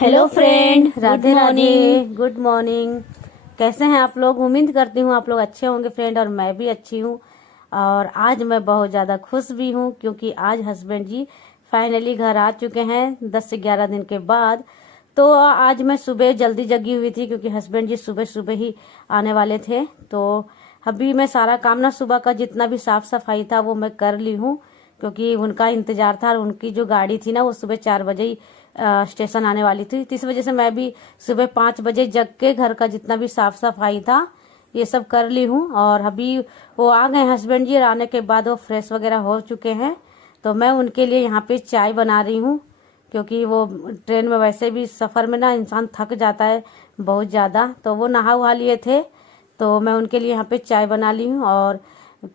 Hello friend, Radhe Radhe. Good morning. कैसे हैं आप लोग? उम्मीद करती हूँ आप लोग अच्छे होंगे फ्रेंड, और मैं भी अच्छी हूँ। और आज मैं बहुत ज़्यादा खुश भी हूँ क्योंकि आज हस्बैंड जी फाइनली घर आ चुके हैं 10 से 11 दिन के बाद। तो आज मैं सुबह जल्दी जगी हुई थी क्योंकि हस्बैंड जी सुबह सुबह ही आने वाले थे। तो अभी मैं सारा काम ना सुबह का जितना भी साफ सफाई था वो मैं कर ली हूँ क्योंकि उनका इंतजार था। और उनकी जो गाड़ी थी ना वो सुबह 4 बजे ही स्टेशन आने वाली थी। इस वजह से मैं भी सुबह 5 बजे जग के घर का जितना भी साफ सफाई था ये सब कर ली हूँ। और अभी वो आ गए हस्बैंड जी, और आने के बाद वो फ्रेश वगैरह हो चुके हैं। तो मैं उनके लिए यहाँ पे चाय बना रही हूँ क्योंकि वो ट्रेन में वैसे भी सफ़र में ना इंसान थक जाता है बहुत ज़्यादा। तो वो नहा वहा लिए थे तो मैं उनके लिए यहाँ पे चाय बना ली हूँ। और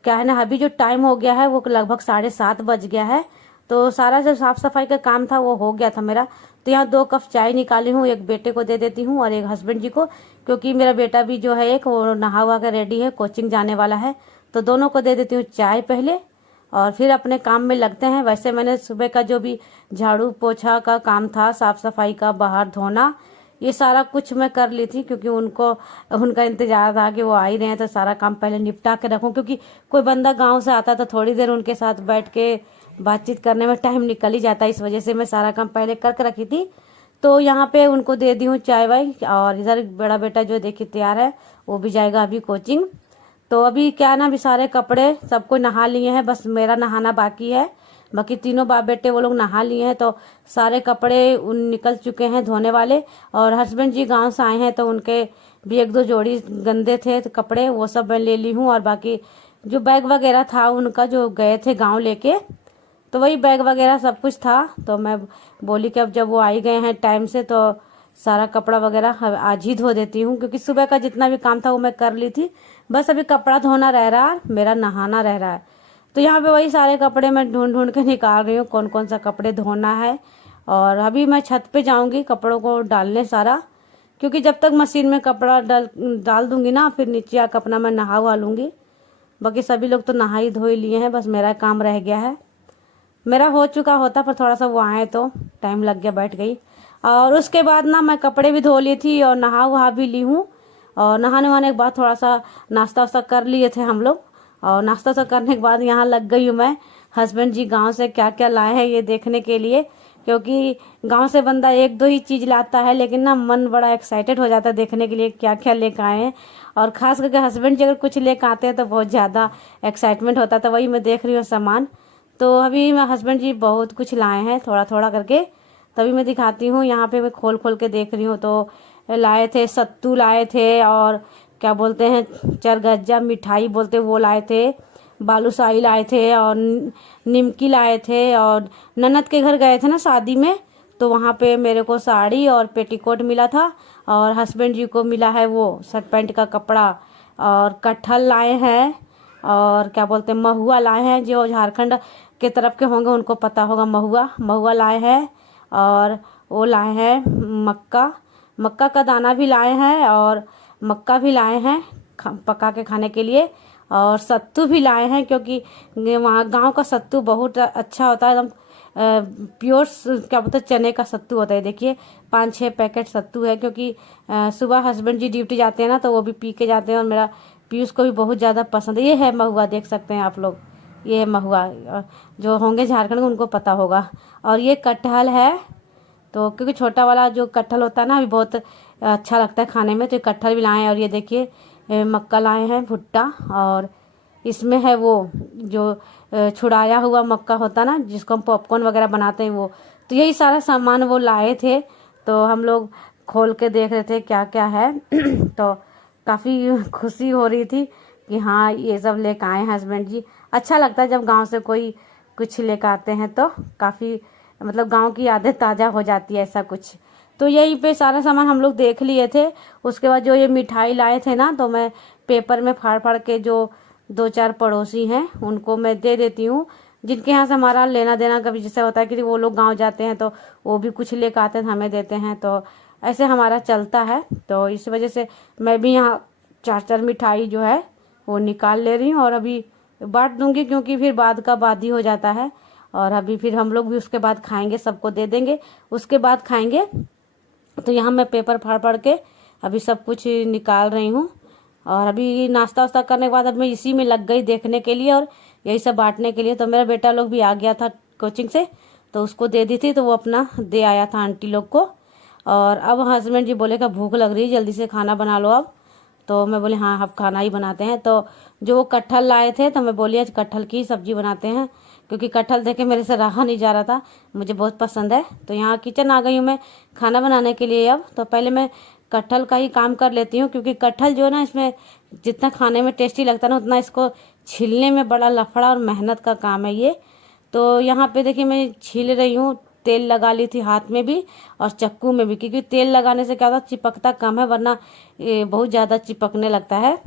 क्या है ना, अभी जो टाइम हो गया है वो लगभग 7:30 बज गया है। तो सारा जो साफ सफाई का काम था वो हो गया था मेरा। तो यहाँ 2 कप चाय निकाली हूँ, एक बेटे को दे देती हूँ और एक हस्बैंड जी को, क्योंकि मेरा बेटा भी जो है एक वो नहा हुआ कर रेडी है, कोचिंग जाने वाला है। तो दोनों को दे देती हूँ चाय पहले और फिर अपने काम में लगते हैं। वैसे मैंने सुबह का जो भी झाड़ू पोछा का काम था, साफ सफाई का, बाहर धोना, ये सारा कुछ मैं कर ली थी क्योंकि उनका इंतजार था कि वो आ ही रहे हैं। तो सारा काम पहले निपटा के रखूं क्योंकि कोई बंदा गांव से आता तो थोड़ी देर उनके साथ बैठ के बातचीत करने में टाइम निकल ही जाता है। इस वजह से मैं सारा काम पहले करके रखी थी। तो यहाँ पे उनको दे दी हूँ चाय वाय। और इधर बड़ा बेटा जो देखिए तैयार है, वो भी जाएगा अभी कोचिंग। तो अभी क्या ना, अभी सारे कपड़े सबको नहा लिए हैं, बस मेरा नहाना बाकी है। बाकी तीनों बाप बेटे वो लोग नहा लिए हैं। तो सारे कपड़े उन निकल चुके हैं धोने वाले। और हस्बैंड जी गांव से आए हैं तो उनके भी 1-2 जोड़ी गंदे थे तो कपड़े, वो सब मैं ले ली हूँ। और बाकी जो बैग वगैरह था उनका, जो गए थे गांव लेके, तो वही बैग वगैरह सब कुछ था। तो मैं बोली कि अब जब वो आई गए हैं टाइम से तो सारा कपड़ा वगैरह आज ही धो देती हूँ क्योंकि सुबह का जितना भी काम था वो मैं कर ली थी। बस अभी कपड़ा धोना रह रहा है, मेरा नहाना रह रहा है। तो यहाँ पे वही सारे कपड़े मैं ढूंढ ढूंढ के निकाल रही हूँ, कौन कौन सा कपड़े धोना है। और अभी मैं छत पे जाऊंगी कपड़ों को डालने सारा, क्योंकि जब तक मशीन में कपड़ा डाल दूंगी ना, फिर नीचे आकर अपना मैं नहा वहा लूंगी। बाकी सभी लोग तो नहा ही धो ही लिए हैं, बस मेरा काम रह गया है। मेरा हो चुका होता पर थोड़ा सा वो आए तो टाइम लग गया, बैठ गई। और उसके बाद ना मैं कपड़े भी धो ली थी और नहा वहा भी ली हूँ। और नहाने वहाने के बाद थोड़ा सा नाश्ता वास्ता कर लिए थे हम लोग। और नाश्ता वास्ता करने के बाद यहाँ लग गई हूँ मैं हस्बैंड जी गांव से क्या क्या लाए हैं ये देखने के लिए, क्योंकि गांव से बंदा 1-2 ही चीज लाता है लेकिन ना मन बड़ा एक्साइटेड हो जाता है देखने के लिए क्या क्या लेकर आए हैं। और खास करके हस्बैंड जी अगर कुछ लेकर आते हैं तो बहुत ज़्यादा एक्साइटमेंट होता है। तो वही मैं देख रही हूँ सामान। तो अभी मैं हस्बैंड जी बहुत कुछ लाए हैं थोड़ा थोड़ा करके, तभी मैं दिखाती हूँ। यहाँ पे मैं खोल खोल के देख रही हूँ। तो लाए थे सत्तू, लाए थे और क्या बोलते हैं चरगज्जा मिठाई बोलते वो लाए थे, बालूशाही लाए थे और निमकी लाए थे। और ननद के घर गए थे ना शादी में, तो वहाँ पे मेरे को साड़ी और पेटीकोट मिला था और हस्बैंड जी को मिला है वो शर्ट पैंट का कपड़ा। और कटहल लाए हैं और क्या बोलते हैं महुआ लाए हैं, जो झारखंड के तरफ के होंगे उनको पता होगा, महुआ महुआ लाए हैं। और वो लाए हैं मक्का, मक्का का दाना भी लाए हैं और मक्का भी लाए हैं पका के खाने के लिए। और सत्तू भी लाए हैं क्योंकि वहाँ गांव का सत्तू बहुत अच्छा होता है, एकदम प्योर क्या बोलते हैं चने का सत्तू होता है। देखिए 5-6 पैकेट सत्तू है क्योंकि सुबह हस्बैंड जी ड्यूटी जाते हैं ना तो वो भी पी के जाते हैं और मेरा पीयूष को भी बहुत ज़्यादा पसंद है। ये है महुआ, देख सकते हैं आप लोग, ये है महुआ, जो होंगे झारखंड में उनको पता होगा। और ये कटहल है, तो क्योंकि छोटा वाला जो कटहल होता है ना अभी बहुत अच्छा लगता है खाने में, तो ये कटहल भी लाए हैं। और ये देखिए मक्का लाए हैं भुट्टा, और इसमें है वो जो छुड़ाया हुआ मक्का होता है ना जिसको हम पॉपकॉर्न वगैरह बनाते हैं वो। तो यही सारा सामान वो लाए थे, तो हम लोग खोल के देख रहे थे क्या क्या है तो काफ़ी खुशी हो रही थी कि हाँ ये सब लेकर आए हैं हस्बैंड जी। अच्छा लगता है जब गांव से कोई कुछ लेकर आते हैं तो काफ़ी मतलब गांव की यादें ताज़ा हो जाती है ऐसा कुछ। तो यहीं पे सारा सामान हम लोग देख लिए थे। उसके बाद जो ये मिठाई लाए थे ना, तो मैं पेपर में फाड़ फाड़ के जो 2-4 पड़ोसी हैं उनको मैं दे देती हूँ, जिनके यहाँ से हमारा लेना देना कभी जैसे होता है कि वो लोग गांव जाते हैं तो वो भी कुछ लेकर आते हैं हमें देते हैं, तो ऐसे हमारा चलता है। तो इस वजह से मैं भी यहाँ 4-4 मिठाई जो है वो निकाल ले रही हूँ और अभी बांट दूंगी क्योंकि फिर बाद का बाद ही हो जाता है। और अभी फिर हम लोग भी उसके बाद खाएंगे, सबको दे देंगे, उसके बाद खाएंगे। तो यहाँ मैं पेपर फाड़ फाड़ के अभी सब कुछ निकाल रही हूँ। और अभी नाश्ता वास्ता करने के बाद अब मैं इसी में लग गई देखने के लिए और यही सब बांटने के लिए। तो मेरा बेटा लोग भी आ गया था कोचिंग से, तो उसको दे दी थी, तो वो अपना दे आया था आंटी लोग को। और अब हस्बैंड जी बोले कि भूख लग रही है, जल्दी से खाना बना लो अब। तो मैं बोली हाँ अब खाना ही बनाते हैं। तो जो वो कटहल लाए थे तो मैं बोली आज कटहल की सब्जी बनाते हैं, क्योंकि कटहल देखे मेरे से रहा नहीं जा रहा था, मुझे बहुत पसंद है। तो यहाँ किचन आ गई हूँ मैं खाना बनाने के लिए। अब तो पहले मैं कटहल का ही काम कर लेती हूँ, क्योंकि कटहल जो है ना, इसमें जितना खाने में टेस्टी लगता है ना, उतना इसको छीलने में बड़ा लफड़ा और मेहनत का काम है ये। तो यहाँ पे देखिए मैं छील रही हूँ, तेल लगा ली थी हाथ में भी और चक्कू में भी, क्योंकि तेल लगाने से क्या होता है चिपकता कम है, वरना ये बहुत ज़्यादा चिपकने लगता है।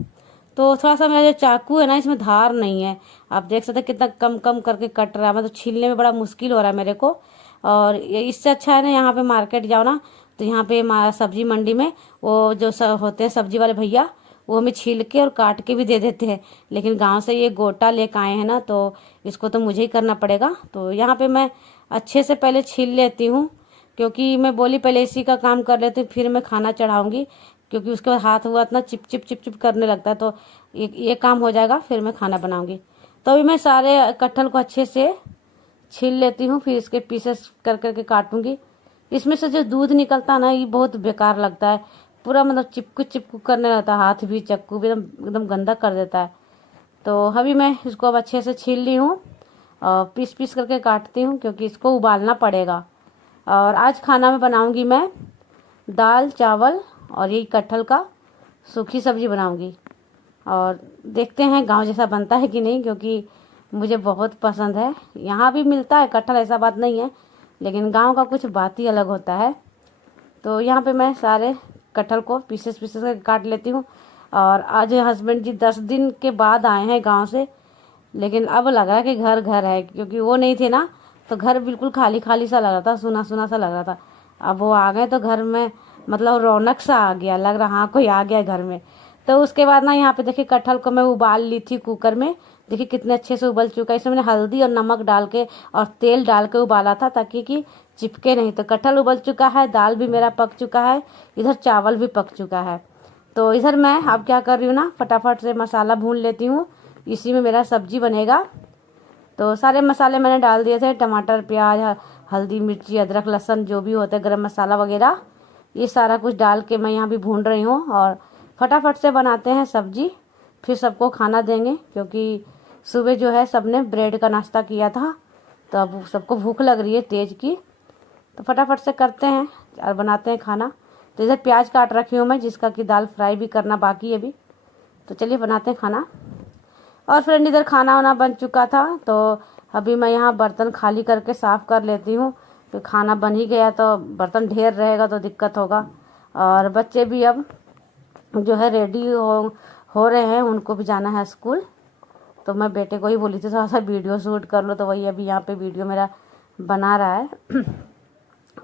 तो थोड़ा सा मेरा जो चाकू है ना, इसमें धार नहीं है, आप देख सकते हैं कितना कम कम करके कट रहा है, मतलब छीलने में बड़ा मुश्किल हो रहा है मेरे को। और इससे अच्छा है ना, यहाँ पे मार्केट जाओ ना, तो यहाँ पे सब्जी मंडी में वो जो होते हैं सब्जी वाले भैया, वो हमें छील के और काट के भी दे देते हैं। लेकिन गांव से ये गोटा लेकर आए हैं ना, तो इसको तो मुझे ही करना पड़ेगा। तो यहाँ पे मैं अच्छे से पहले छील लेती हूँ, क्योंकि मैं बोली पहले इसी का काम कर लेती हूँ, फिर मैं खाना चढ़ाऊंगी, क्योंकि उसके बाद हाथ हुआ इतना चिप चिप चिप चिप करने लगता है। तो ये काम हो जाएगा, फिर मैं खाना बनाऊंगी। तो अभी मैं सारे कटहल को अच्छे से छील लेती हूँ, फिर इसके पीसेस कर करके काटूंगी। इसमें से जो दूध निकलता है ना, ये बहुत बेकार लगता है, पूरा मतलब चिपकू चिपकू करने लगता है, हाथ भी चक्कू भी एकदम एकदम गंदा कर देता है। तो अभी मैं इसको अब अच्छे से छील ली हूँ और पीस पीस करके काटती हूँ, क्योंकि इसको उबालना पड़ेगा। और आज खाना में बनाऊंगी मैं दाल चावल और यही कटहल का सूखी सब्जी बनाऊंगी। और देखते हैं गांव जैसा बनता है कि नहीं, क्योंकि मुझे बहुत पसंद है। यहाँ भी मिलता है कटहल, ऐसा बात नहीं है, लेकिन गांव का कुछ बात ही अलग होता है। तो यहाँ पे मैं सारे कटहल को पीसेस पीसेस करके काट लेती हूँ। और आज हस्बैंड जी 10 दिन के बाद आए हैं गांव से, लेकिन अब लग रहा है कि घर घर है, क्योंकि वो नहीं थे ना, तो घर बिल्कुल खाली खाली सा लग रहा था, सुना सुना सा लग रहा था। अब वो आ गए तो घर में मतलब रौनक सा आ गया, लग रहा हाँ कोई आ गया घर में। तो उसके बाद ना यहाँ पे देखिए कटहल को मैं उबाल ली थी कुकर में, देखिए कितने अच्छे से उबल चुका है। इसमें मैंने हल्दी और नमक डाल के और तेल डाल के उबाला था, ताकि कि चिपके नहीं। तो कटहल उबल चुका है, दाल भी मेरा पक चुका है, इधर चावल भी पक चुका है। तो इधर मैं अब क्या कर रही हूँ ना, फटाफट से मसाला भून लेती हूँ, इसी में मेरा सब्जी बनेगा। तो सारे मसाले मैंने डाल दिए थे, टमाटर प्याज हल्दी मिर्ची अदरक लहसुन जो भी होता है गरम मसाला वगैरह, ये सारा कुछ डाल के मैं यहाँ भी भून रही हूँ। और फटाफट से बनाते हैं सब्जी, फिर सबको खाना देंगे, क्योंकि सुबह जो है सबने ब्रेड का नाश्ता किया था, तो अब सबको भूख लग रही है तेज की। तो फटाफट से करते हैं और बनाते हैं खाना। तो इधर प्याज काट रखी हूँ मैं, जिसका कि दाल फ्राई भी करना बाकी है अभी। तो चलिए बनाते हैं खाना। और फ्रेंड इधर खाना वाना बन चुका था, तो अभी मैं यहाँ बर्तन खाली करके साफ़ कर लेती हूँ। तो खाना बन ही गया, तो बर्तन ढेर रहेगा तो दिक्कत होगा। और बच्चे भी अब जो है रेडी हो रहे हैं, उनको भी जाना है स्कूल। तो मैं बेटे को ही बोली थी थोड़ा सा वीडियो शूट कर लो, तो वही अभी यहाँ पे वीडियो मेरा बना रहा है।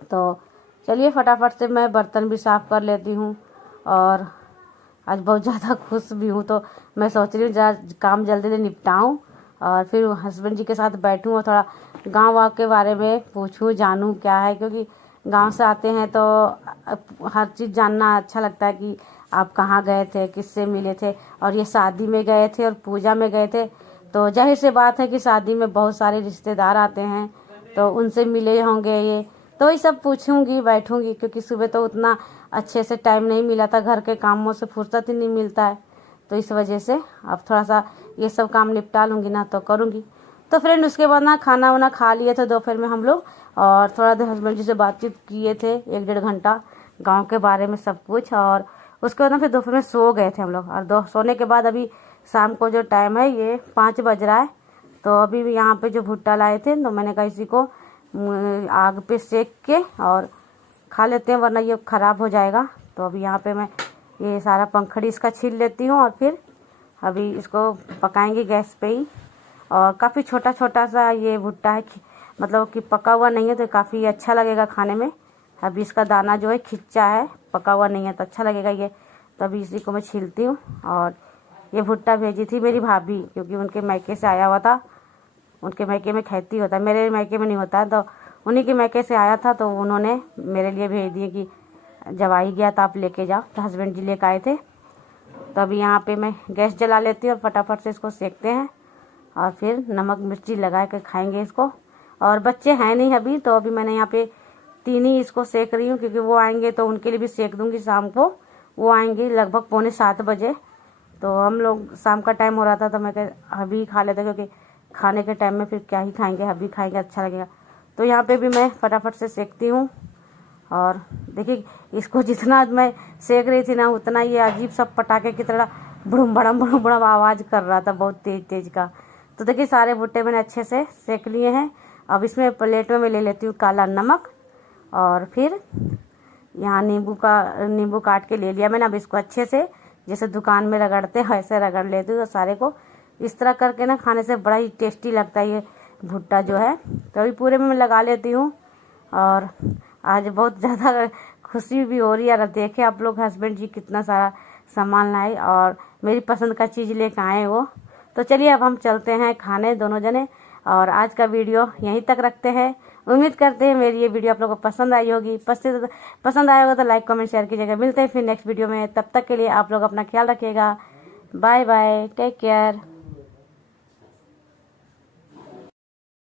तो चलिए फटाफट से मैं बर्तन भी साफ़ कर लेती हूँ। और आज बहुत ज़्यादा खुश भी हूँ, तो मैं सोच रही हूँ जरा काम जल्दी से निपटाऊँ और फिर हस्बैंड जी के साथ बैठूँ और थोड़ा गांव वाँव के बारे में पूछूँ, जानूँ क्या है। क्योंकि गांव से आते हैं तो हर चीज़ जानना अच्छा लगता है, कि आप कहाँ गए थे, किससे मिले थे। और ये शादी में गए थे और पूजा में गए थे, तो जाहिर सी बात है कि शादी में बहुत सारे रिश्तेदार आते हैं, तो उनसे मिले होंगे ये। तो ये सब पूछूंगी बैठूंगी, क्योंकि सुबह तो उतना अच्छे से टाइम नहीं मिला था, घर के कामों से फुर्सत ही नहीं मिलता है। तो इस वजह से अब थोड़ा सा ये सब काम निपटा लूँगी ना, तो करूँगी। तो फ्रेंड उसके बाद ना खाना वाना खा लिए थे दोपहर में हम लोग, और थोड़ा देर हस्बैंड जी से बातचीत किए थे 1-1.5 घंटा गाँव के बारे में सब कुछ। और उसके बाद ना फिर दोपहर में सो गए थे हम लोग। और सोने के बाद अभी शाम को जो टाइम है ये 5 बज रहा है। तो अभी भी यहाँ पे जो भुट्टा लाए थे, तो मैंने कहा इसी को आग पे सेक के और खा लेते हैं, वरना ये ख़राब हो जाएगा। तो अभी यहाँ पे मैं ये सारा पंखड़ी इसका छील लेती हूँ और फिर अभी इसको पकाएंगे गैस पे ही। और काफ़ी छोटा छोटा सा ये भुट्टा है, मतलब कि पका हुआ नहीं है, तो काफ़ी अच्छा लगेगा खाने में। अभी इसका दाना जो है खिंचा है, पका हुआ नहीं है, तो अच्छा लगेगा ये। तो अभी इसी को मैं छीलती हूँ। और ये भुट्टा भेजी थी मेरी भाभी, क्योंकि उनके मायके से आया हुआ था। उनके मायके में खेती होता है, मेरे मायके में नहीं होता है, तो उन्हीं के मायके से आया था, तो उन्होंने मेरे लिए भेज दिए कि जब आ ही गया तो आप लेके जाओ, तो हस्बैंड जी लेके आए थे। तो अभी यहाँ पे मैं गैस जला लेती हूँ और फटाफट से इसको सेकते हैं और फिर नमक मिर्ची लगा कर खाएंगे इसको। और बच्चे हैं नहीं अभी, तो अभी मैंने यहाँ पे 3 ही इसको सेक रही हूँ, क्योंकि वो आएंगे तो उनके लिए भी सेक दूंगी शाम को। वो आएंगे लगभग 6:45 बजे। तो हम लोग शाम का टाइम हो रहा था, तो मैं अभी खा लेते, क्योंकि खाने के टाइम में फिर क्या ही खाएंगे, अभी खाएंगे अच्छा लगेगा। तो यहाँ पे भी मैं फटाफट से सेकती हूँ। और देखिए इसको जितना मैं सेक रही थी ना, उतना ये अजीब सा पटाखे की तरह बुड़ुम बड़म आवाज़ कर रहा था, बहुत तेज तेज का। तो देखिए सारे भुट्टे मैंने अच्छे से सेक लिए हैं। अब इसमें प्लेट में मैं ले लेती हूँ काला नमक, और फिर यहाँ नींबू काट के ले लिया मैंने। अब इसको अच्छे से जैसे दुकान में रगड़ते हैं वैसे रगड़ लेती हूँ। सारे को इस तरह करके ना खाने से बड़ा ही टेस्टी लगता है ये भुट्टा जो है। तो अभी पूरे में मैं लगा लेती हूँ। और आज बहुत ज़्यादा खुशी भी हो रही है। अब देखे आप लोग, हस्बैंड जी कितना सारा सामान लाए और मेरी पसंद का चीज़ लेकर आए वो। तो चलिए अब हम चलते हैं खाने दोनों जने, और आज का वीडियो यहीं तक रखते हैं। उम्मीद करते हैं मेरी ये वीडियो आप लोगों को पसंद आई होगी। पसंद आया होगा तो लाइक कमेंट शेयर कीजिएगा। मिलते हैं फिर नेक्स्ट वीडियो में, तब तक के लिए आप लोग अपना ख्याल रखिएगा। Bye bye, take care.